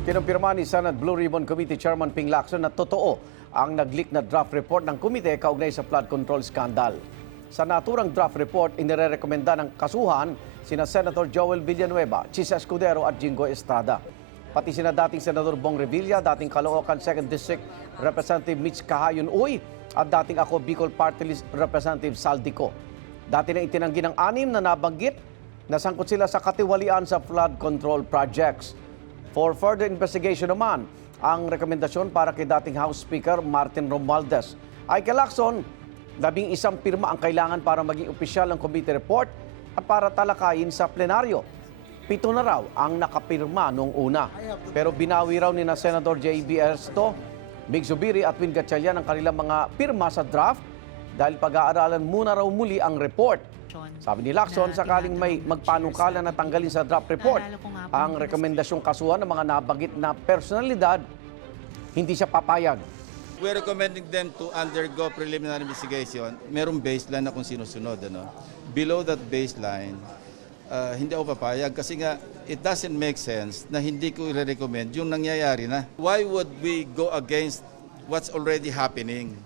Kinumpirma ni Senate Blue Ribbon Committee Chairman Ping Lacson na totoo ang nag-leak na draft report ng komite kaugnay sa flood control scandal. Sa naturang draft report, inirekomenda ng kasuhan sina Senator Joel Villanueva, Chis Escudero at Jingo Estrada. Pati sina dating Senador Bong Revilla, dating Caloocan 2nd District Representative Mitch Cahayon Uy at dating Ako Bicol Party List Representative Saldico. Dati na itinanggi ng 6 na nabanggit na sangkot sila sa katiwalian sa flood control projects. For further investigation naman, ang rekomendasyon para kay dating House Speaker Martin Romualdez. Ay kay Lacson, 11 pirma ang kailangan para maging opisyal ang committee report at para talakayin sa plenaryo. 7 na raw ang nakapirma noong una. Pero binawi raw ni na Senator J.B. Ersto, Mig Zubiri at Win Gatchalian ang kanilang mga pirma sa draft dahil pag-aaralan muna raw muli ang report. Sabi ni Lacson, sakaling may magpanukala na tanggalin sa draft report ang rekomendasyong kasuhan ng mga nabanggit na personalidad, hindi siya papayag. We're recommending them to undergo preliminary investigation. Merong baseline na kung sino-sunod. Below that baseline, hindi ako papayag kasi nga it doesn't make sense na hindi ko i-recommend yung nangyayari na. Why would we go against what's already happening?